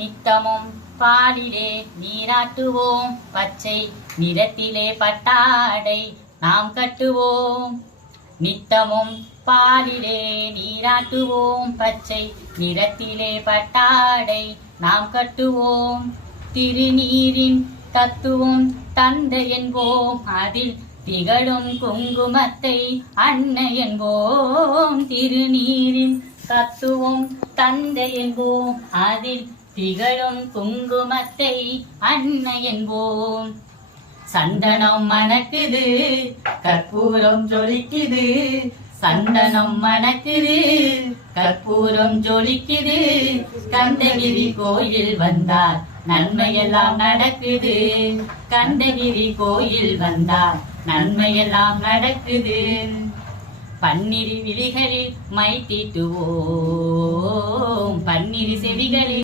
நித்தமும் பாலிலே நீராட்டுவோம், பச்சை நிறத்திலே பட்டாடை நாம் கட்டுவோம். நித்தமும் பாலிலே நீராட்டுவோம், பச்சை நிறத்திலே பட்டாடை நாம் கட்டுவோம். திருநீரின் தத்துவம் தந்தை என்போம், அதில் திகழும் குங்குமத்தை அன்னை என்போம். திருநீரின் தத்துவம் தந்தை என்போம், அதில் திகழும் குங்குமத்தை அன்னை என்போம். சந்தனம் மணக்குது, கற்பூரம் ஜொலிக்குது, சந்தனம் மணக்குது, கற்பூரம் ஜொலிக்குது. கந்தகிரி கோயில் வந்தார் நன்மையெல்லாம் நடக்குது, கந்தகிரி கோயில் வந்தார் நன்மையெல்லாம் நடக்குது. பன்னிரு விழிகளில் மை தீட்டுவோம், பன்னிரு செவிகளில்